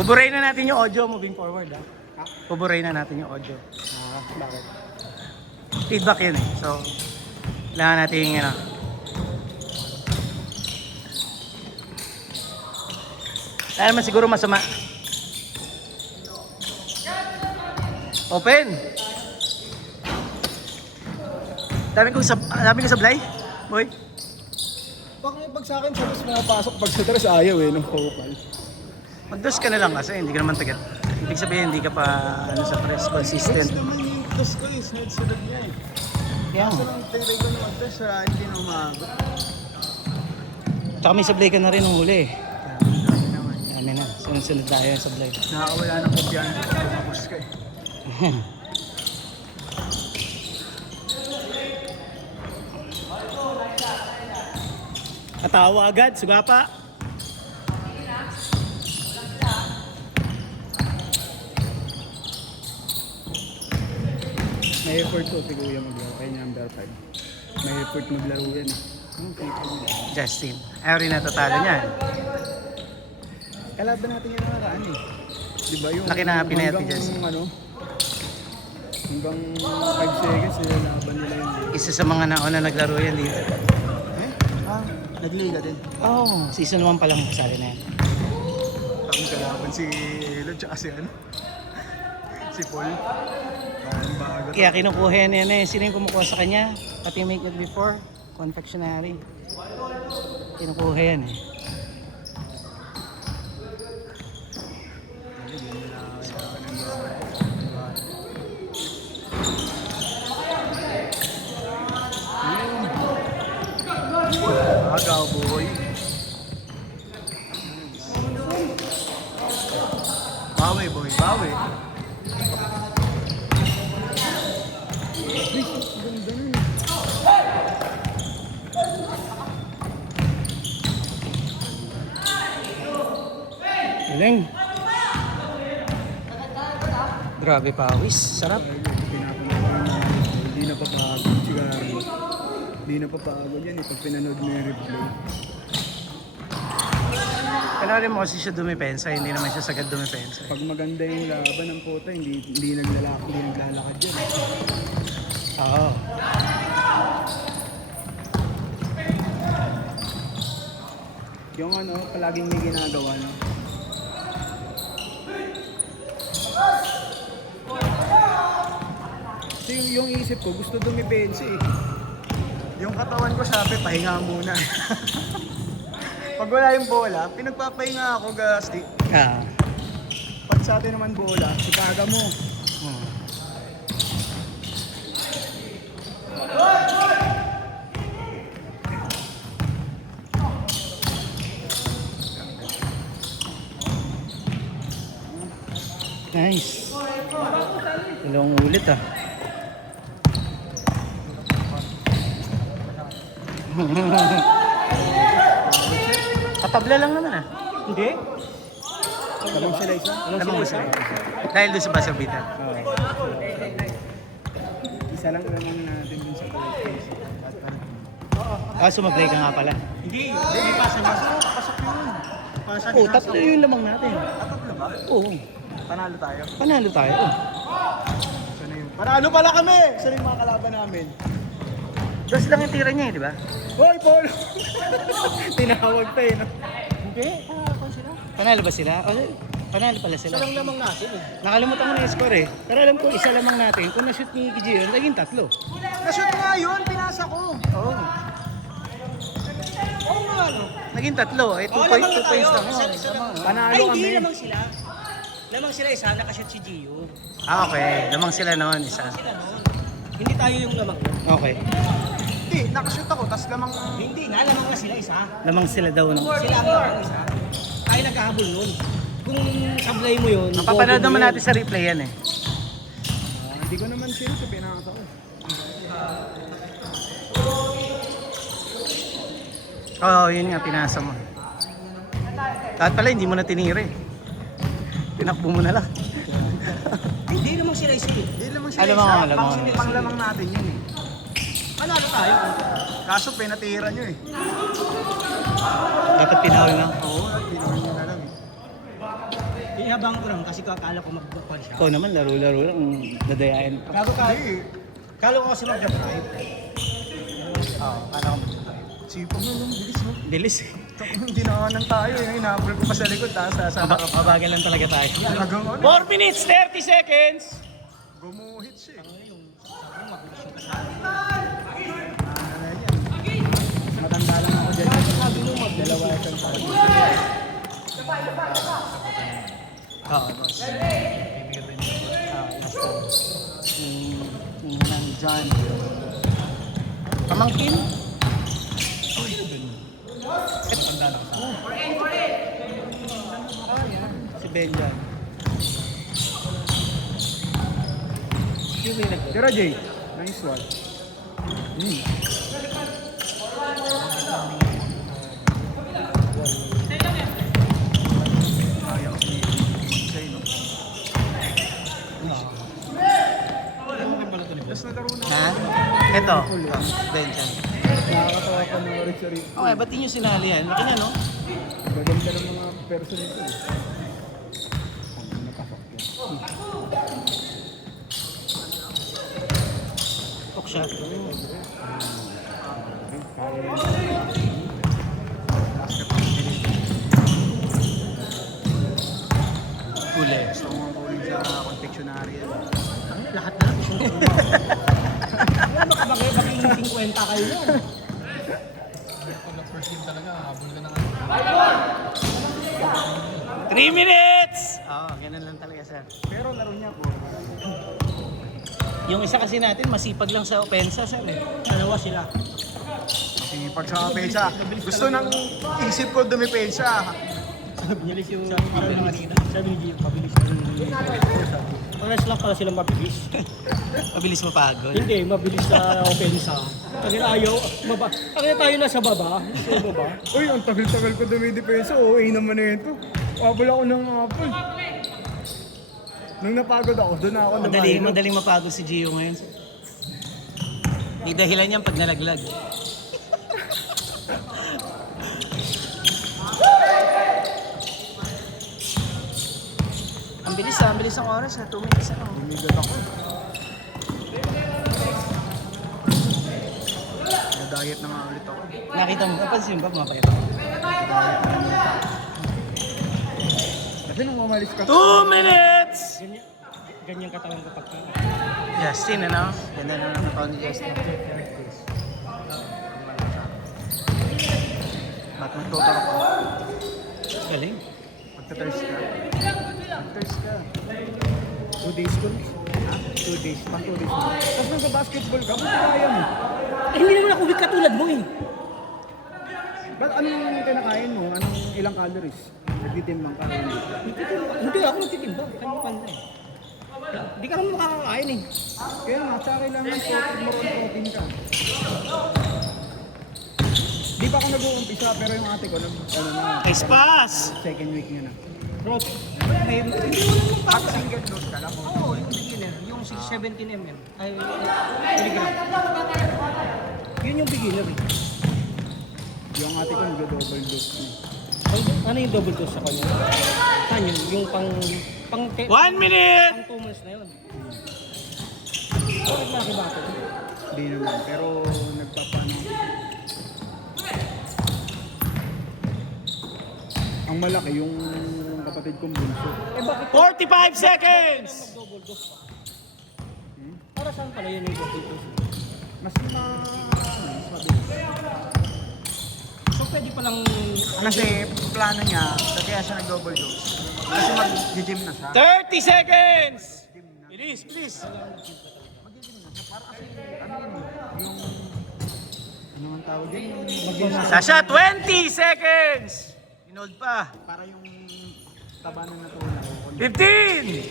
Paburayin na natin yung audio moving forward, ha? Paburayin na natin yung audio. Bakit? Feedback yun eh. So, kailangan natin yung Kaya naman siguro masama. Open! Dami kong sablay, boy. Pag sa akin, sa dos pumapasok. Pag sa tres, ayaw eh, ng focal. Mag-dos ka na lang kasi hindi ka naman tagat. Ibig sabihin hindi ka pa sa press consistent. Tres naman yung dos ko eh, sunod niya eh. Yeah. Kaso lang, tinry ko naman tres, hindi na umagot. Tsaka may sablay ka na rin nung huli. Dami na. Sunod-sunod tayo yung sablay. Nakakawala ng kumpiyansa pag tapos ka eh. Katawa agad, sugapa. May effort to si Kuya maglaro, kaya number 5. May effort maglaro yan eh. Anong pinipin nila? Justin. Ayaw rin natatalo niyan. Kalaban natin yung nakaraan eh. Di ba yung Laki na pinayat ni hanggang, Justin. Hanggang 5 seconds sila laban nila yun. Isa sa mga nauna naglaro yan dito. Nagliga din. Oh, season 1 pa lang kasali na yan. Kami kalaban si Elo tsaka si ano? Si Paul. Bagong bago. Kaya kinukuha yan eh. Sino yung kumukuha sa kanya? Pati make it before. Confectionery. Kinukuha yan eh. Agaw boy. Bawi boy, bawi. Galing. Grabe pawis. Sarap. Hindi na papagod siguro. Hindi na papagod yan eh pag pinanood mo yung replay. Kailangan mo kasi siya dumipensa. Hindi naman siya sagad dumipensa. Pag maganda yung laban ng puta, hindi naglalakad yan. Oo. Yung ano, palaging may ginagawa no? Kasi yung isip ko, gusto dumipensa eh. Yung katawan ko sabi, pahinga muna. Pag wala yung bola, pinagpapahinga ako, Gasti. Ah. Pag sa atin naman bola, sipaga mo. Hmm. Nice. Dalawang ulit ah. Katabla lang naman ah. Hindi? Lamang sila isa? Lamang isa. Dahil doon sa buzzer beater. Isa lang naman natin dun sa place. Sumablay ka nga pala. Hindi pasa niya. Pasok yun. Pasa Oo, tatlo yung lamang natin. Tatlo ba? Oo. Panalo tayo. Panalo tayo. Oh. Sana yun. Panalo pala kami! Sana yung mga kalaban namin. Dos lang yung tira niya eh, di ba? Hoy, Paul! Tinawag pa eh, no? Hindi. Panalo ba sila? O, panalo pala sila. Isa lang lamang natin eh. Nakalimutan ko na yung score eh. Pero alam ko, isa lamang natin. Kung na-shoot ni Gigi yun, naging tatlo. Na-shoot nga yun, pinasa ko. Oo. Oo nga, no? Naging tatlo. Eh, 2 points lang. Panalo Ay, kami. hindi lamang sila. Lamang sila isa, nakashoot si Gio. Ah, okay. Lamang sila noon, isa. Sila noon. Hindi tayo yung lamang. Okay. Hindi, nakashoot ako, tas lamang... Hindi nga, lamang nga sila isa. Lamang sila daw. No? Sila ang lamang isa. Tayo nagkahabol nun. Kung sablay mo yun, Mapapanood bobo mo naman yun. natin sa replay yan eh. Hindi ko naman sila ito, pinakata ko. Oo, yun nga, pinasa mo. Kahit pala, hindi mo na tinira eh. Tinakbo mo na lang. Hindi lamang sila isa eh. Hindi lamang sila Alam isa. mo, alam mo. Panglamang natin yun eh. Panalo tayo. Kaso pinatira nyo eh. Dapat pinahol na. Oo, pinahol nyo na lang eh. Inabang ko lang kasi akala ko mag-call siya. Ikaw naman, laro-laro lang. Dadayain pa. Gago ka. Hindi. Kala ko kasi mag-drive. Oo, alam ko. Sipo mo, bilis mo. Bilis eh. Dinaanan tayo eh. Hinabol ko pa sa likod, tapos sa harap. Mabagal lang talaga tayo. Talagang ano? 4 minutes, 30 seconds! Gumuhit siya eh. Matanda lang ako dyan. Dalawa yung tayo. Oo, boss. Last time. Nang John. Pamangkin? Si Benjan. Tira Jay. Nice one. Ayaw. Say no. Tapos nagkaroon na. Ha? Ito. Benjan. Nakakatawa pa ng Orig sa rin. Okay, ba't di nyo sinali yan? Laki na, no? Maganda ng mga person ito eh. Ang napasok yan. Hook shot. Huli. Gusto mo ang kuling sa confectionary yan. Lahat na lang. Baking 50 kayo yan. 3 minutes! Oo, ganun lang talaga, sir. Pero laro niya po. Yung isa kasi natin, masipag lang sa opensa, sir eh. Dalawa sila. Sipag sa pecha. Gusto ng isip ko dumipensa. Bilis yung sabi ni Gio, mabilis yung pares lang pala silang mabilis. Mabilis mapagod. Hindi, mabilis sa opensa. Kaya ayaw, kaya tayo nasa baba. Sa baba. Uy, ang tagal-tagal ko dumidepensa. Okay naman na ito. Wabal ako ng apple. Nung napagod ako, doon ako Madaling mapagod si Gio ngayon. Sir. May dahilan yan pag nalaglag. Ang bilis ang oras ha, 2 minutes ako. Dumigat ako. Nag-diet na nga ulit ako. Nakita mo, napansin mo ba mapakita? Kasi nung umalis ka. 2 minutes! Ganyan katawan kapag Justin, ano? Ganda na ng katawan ni Justin. Ba't magtuturo ko? Galing. Magta-thirst ka. Mag-thirst ka. 2 days ko. 2 days. Pang 2 days. Tapos nagka-basketball ka, buti kaya mo. hindi naman ako weak katulad mo eh. Ba't anong kinakain mo? Anong ilang calories? Nagtitimbang ka rin. Hindi ako nagtitimbang. Kanya-kanya eh. Hindi ka naman makakakain eh. Kaya nga, sa kailangan protein ka. Di pa ako nag-uumpisa, pero yung ate ko, Nice pass! second week niya na. Rot. Hindi mo naman pa. At single dose ka lang. Oo, yung beginner. Yung 17mm. Ay, milligram. Yun yung beginner eh. Yung ate ko, nag-double dose niya. Ano yung double dose sa kanya? Saan yun? Yung pang 1 minute! 2 months na yun. Bakit nakibato? Di naman, pero nagpapano. Ang malaki, yung kapatid kong bunso. Eh bakit 45 seconds! mag-double dose pa? Para saan pala yun yung double dose? Mas mabilis. So pwede palang... Kasi plano niya, kaya siya nag-double dose. Kasi mag-gym na siya. 30 seconds! Gym na. Bilis, please! Mag-gym na siya. Para kasi, ano yun, yung... Ano ang tawag yun? Mag-gym na siya. Sasha, 20 seconds! Inold pa. Para yung taba na natulang. 15!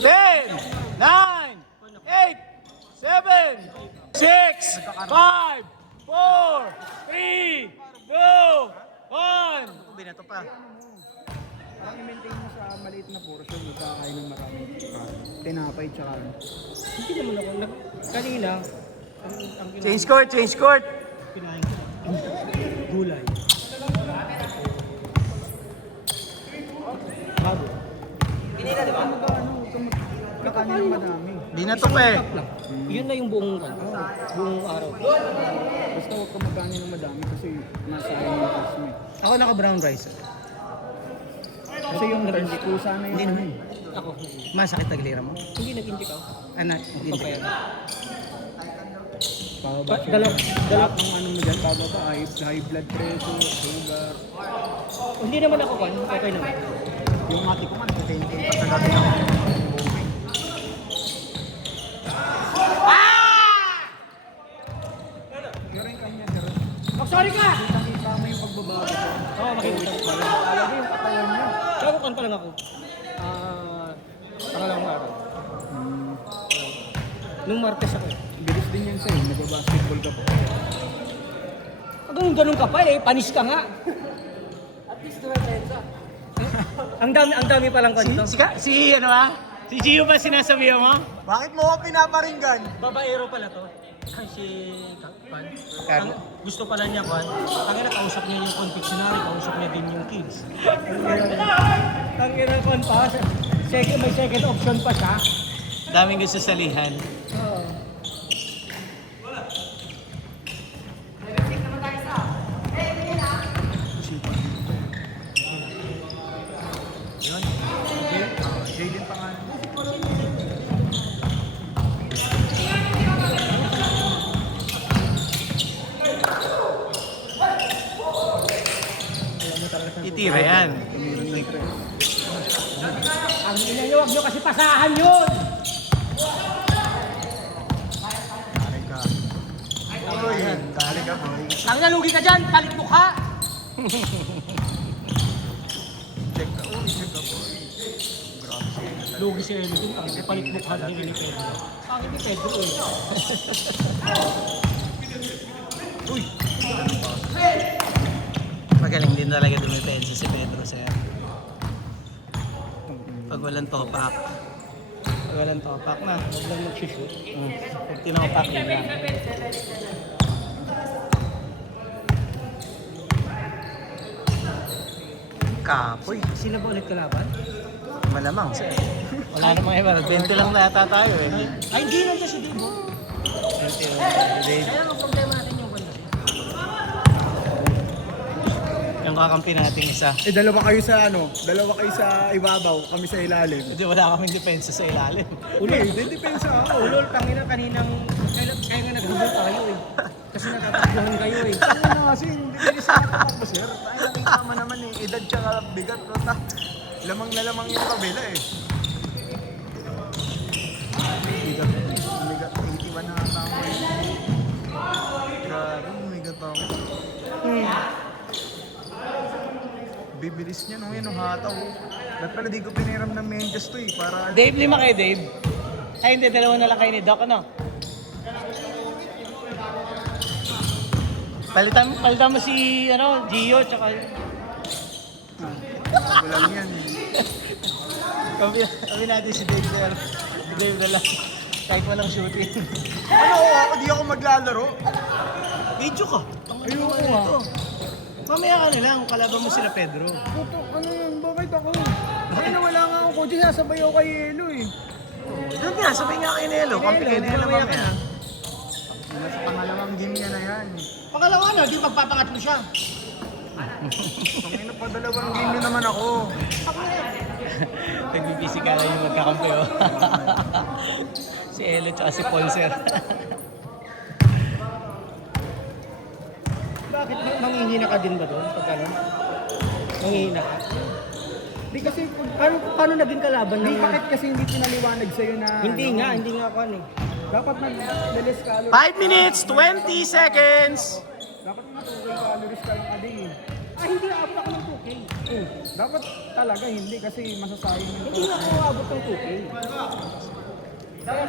10! 9! 8! 7! 6! 5! 4! 3! 2! 1! Binato pa. Parang i-maintain mo sa maliit na portion, yung kakain ng maraming tinapay tsaka Hindi naman ako. Kanina, ang Change court, change court! kinain ko. Gulay. kanin ng madami. Binato pa eh. Cup lang. Yun na yung buong araw. Basta huwag ka magkanin ng madami kasi masayang yung carbs mo. Ako naka-brown rice. Kasi yung rice ko sana yung ano eh. Ako, Masakit taglira mo? hindi nag-inject ako. Anak, hindi. Papaya. Pababa siya. Dalawang Ang ano mo dyan, pababa, high blood pressure, sugar. Hindi naman ako kan, okay naman. Yung mati ko man, patintin pa sa gabi ng bumay. Pero yung kanya, sir. Mag-sorry ka! Kita mo yung pagbabago ko. Oo, makikita ko. Talaga yung katawan niya. Bago kan pa lang ako. Pangalawang araw. Nung Martes ako. Bilis din yan sa'yo, nagbabasketball ka pa. Ganun ka pa eh, panis ka nga. At least ang dami pa lang kanito. Si ano ba? Si Gio ba sinasabihan mo? Bakit mo ako pinaparinggan? Babaero pala to. Ay, si Kwan. Kano? Gusto pala niya, Kwan. Tangina, kausap niya yung confectionery, kausap niya din yung kids. Tangina, Kwan pa. May second option pa siya. Daming gusto salihan. Oo. Yun. Jaylin pangalan. Itira yan. Ang inayawag nyo kasi pasahan yun! Tali ka. Uy, tali ka boy. Ang nalugi ka dyan, palit mukha! Check ka, check ka boy. Lugi si Elo dun, ang palit mukha din ni Pedro. Ang ni Pedro eh. Uy! Magaling din talaga dumipensa si Pedro, sir. Pag walang topak. Pag walang topak na. Huwag lang mag-shoot. Pag tinopak yun lang. Kapoy. Sino ba ulit kalaban? Malamang, sir. Wala namang iba. 20 lang na yata tayo eh. Ay, hindi nandiyan si Debo. 20 lang. Kaya ang problema natin yung ganda. Yung kakampi nating isa. Eh, dalawa kayo sa ano? Dalawa kayo sa ibabaw, kami sa ilalim. Hindi wala kaming depensa sa ilalim. Ulol, depensa ako. Ulol, tangina kaninang... Kaya nga naghubol tayo eh. Kasi natatakbuhan kayo eh. Ano kasi, hindi kayo sa tatakbo, sir. Tayo nakita mo naman eh, edad tsaka bigat. Rota. Lamang na lamang yung kabila eh. Bigat, bigat, 81 na tama eh. Grabe, bigat ako. Bibilis niya nung yun, nung hataw. Ba't pala di ko piniram ng medyas to eh, para... Dave, 5 kayo, Dave. Ay, hindi. 2 na lang kayo ni Doc, ano? Palitan mo si, ano, Gio, tsaka... Walang yan. Kami natin si Dave, sir. Si Dave na lang. Kahit walang shooting. Ano ako, di ako maglalaro. Video ka. Ayoko nga. Mamaya ka na lang, kalaban mo sila Pedro. Puto, ano yun? Bakit ako? Ay, nawala nga ako kotse, sasabay ako kay Elo eh. Doon nga, sabi nga kay Nelo. Kampi kay Nelo mamaya. Nasa pangalawang game niya na yan. Pangalawa na, di magpapangatlo siya. Tangina pa, dalawang game niya naman ako. Nagbibisika lang yung magkakampi, oh. Si Elo tsaka si Paul, sir. Bakit mangihina ka din ba doon? Pag ano? Mangihina ka? Di kasi, Paano naging kalaban di ng... bakit kasi hindi pinaliwanag sa'yo na... Hindi ano, nga ako ano eh. Dapat mag-less calories. 5 minutes, 20 seconds! Dapat mga 2K calories ka lang a day eh. Hindi aabot ako ng 2K. Dapat talaga hindi kasi masasayang yung Hindi nga ako aabot ng 2K. Tsaka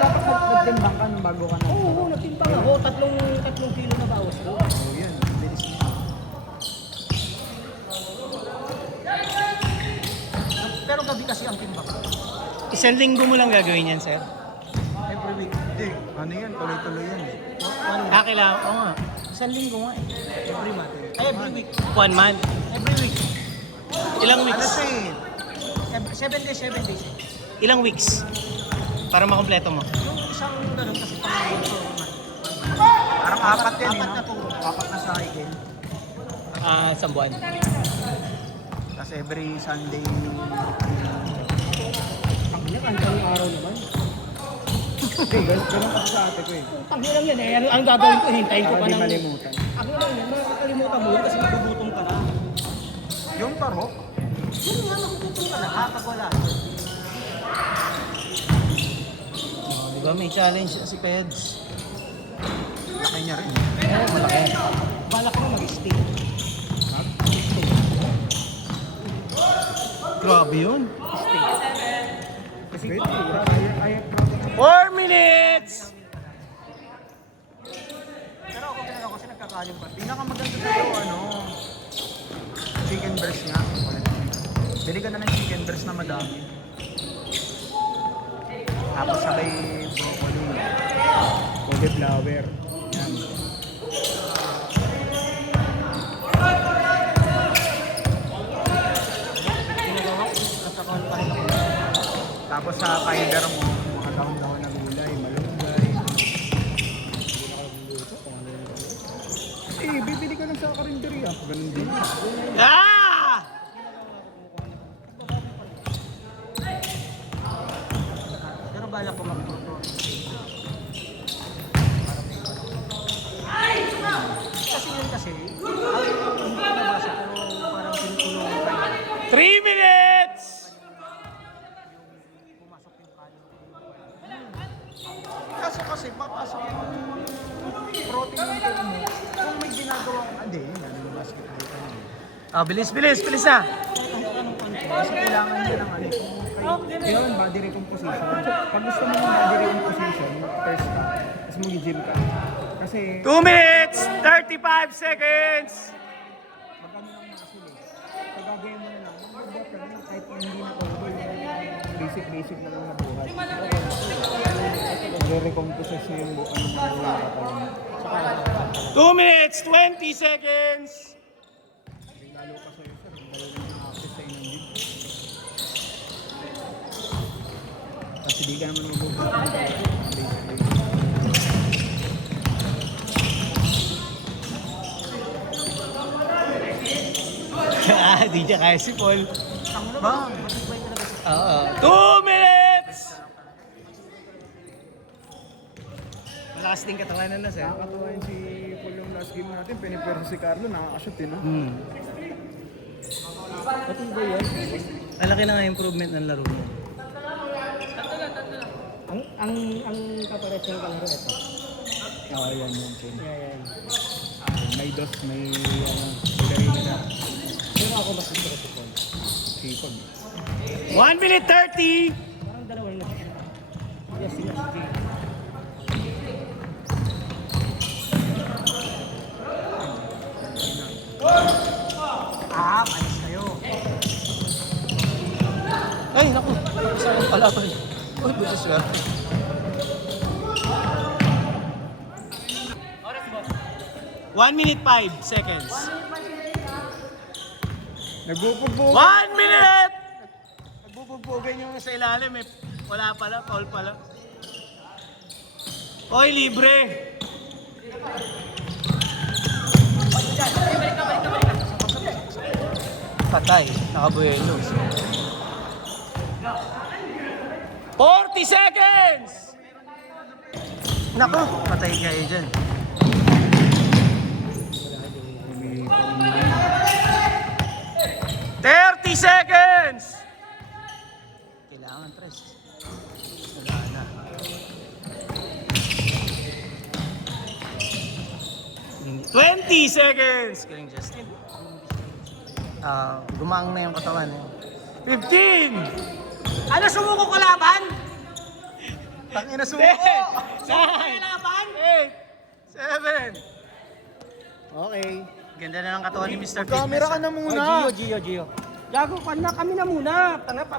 dapat nagtimbang ka nung bago ka na. Oo, nagtimbang ako. Tatlong kilo na bawas ko. Oo yan, bilis niya. Pero gabi kasi ang timbang. Isang linggo mo lang gagawin yan, sir. Every week. Hindi, ano yan, tuloy-tuloy yan eh. Kailangan, oo nga. Isang linggo nga eh. Every month. Every week. 1 month. Every week. Ilang Ano weeks? siya eh? 7 days, 7 days. Ilang weeks? Para makompleto mo. Yung isang ganun kasi pang so, Parang apat yan, apat no? na turo. Apat na cycle. Isang buwan. Tapos every Sunday, Ang ilang araw naman. ganun kasi sa ate ko eh. Ang ilang yan eh. Ang gagawin ko, hintayin ko Para pa di ng... malimutan. Ang ilang yan, makakalimutan mo yun kasi magugutom ka na. Yung taro, Yun nga, magugutom ka na kapag wala. Di ba may challenge si Peds? laki niya rin. Oo, malaki. Balak ko mag-stay. Grabe yun. Stay. Kasi ayaw 4 minutes! Pero ako pinagawa kasi nagkakalim pa. Pinakamaganda sa'yo, chicken breast nga. Bili ka na ng chicken breast na madami. Tapos sabay broccoli, cauliflower. Yan. Pinagawa ko, kasakawan pa rin ako. Tapos sa fiber mo, mga dahon-dahon na gulay, malunggay. Eh, bibili ka lang sa karinderya. Ganun din. Ah! Pero balak ko magluto. Kasi yun kasi, hindi ko nabasa pero parang tinutulungan ka niya. 3 minutes! Pumasok yung kanin. Kaso kasi, papasok yung protein intake mo. Kung may ginagawa ka, hindi, yun, yung basketball ka na. Bilis, bilis, bilis na! Kasi kailangan niya ng yun, body recomposition. Pag gusto mo ng body recomposition, first ka, tapos mag-gym ka. Kasi, 2 minutes! 35 seconds! magkano lang muscle eh. Pag gagawin mo na lang, mag-work ka na kahit hindi na over yung basic na lang na buhat. Magre-recomposes niya yung katawan. 2 minutes, 20 seconds! Lalo pa sa'yo, sir. Ang dalawa ng access sa inyong gym. Kasi di ka naman mag-work. Di niya kaya si Paul. Bang! Matibay talaga sa Oo. 2 minutes! Malakas din katanganan na, sir. Nakakatawa yun si Paul yung last game natin. Piniperso si Carlo, nakakashoot din, no? Pati ba yan? Malaki na nga improvement ng laro mo. ang kapares ng kalaro ito. Oo, yan, yan. Chen. Yan. May dos, may Pilarino na. Pero ako mas gusto ko si Paul. Sipag. 1 minute 30! Parang dalawa na siya. Yes, yes, Jay. Alis kayo. Ay, naku. Isa yung palaban. Uy, buti swerte. Oras mo. 1 minute 5 seconds. Nagbubugbog. 1 minute! Nagbubugbogan yung sa ilalim eh. Wala pala, foul pala. Oy, libre! Patay, nakabuelos. 40 seconds! Nako, patay kayo dyan. May 30 seconds! Kailangan, Tres. Wala na. Hindi. 20 seconds! Galing, Justin. Gumaang na yung katawan. 15! Ano sumuko ko laban? Tangina sumuko! 9! Laban? 8! 7! Okay. Ganda na ng katawan ni Mr. Camera ka na muna. Gio. Gago ka na, kami na muna. Tanga pa.